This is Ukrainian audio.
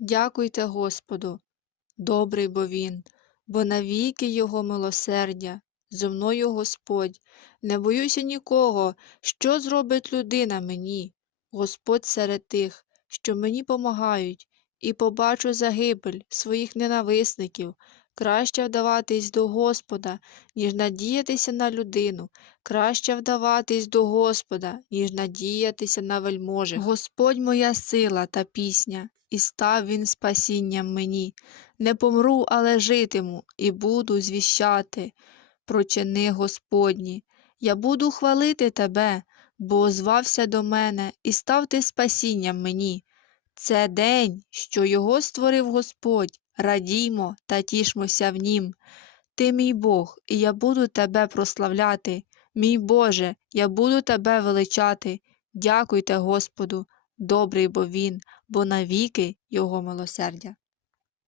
Дякуйте Господу, добрий бо він, бо навіки його милосердя. Зо мною Господь, не боюся нікого, що зробить людина мені. Господь серед тих, що мені помагають, і побачу загибель своїх ненависників. Краще вдаватись до Господа, ніж надіятися на людину, краще вдаватись до Господа, ніж надіятися на вельможі. Господь моя сила та пісня, і став він спасінням мені. Не помру, але житиму, і буду звіщати про чини Господні. Я буду хвалити тебе, бо озвався до мене і став ти спасінням мені. Це день, що його створив Господь, радіймо та тішмося в нім. Ти мій Бог, і я буду тебе прославляти. Мій Боже, я буду тебе величати. Дякуйте Господу, добрий бо він, бо навіки його милосердя.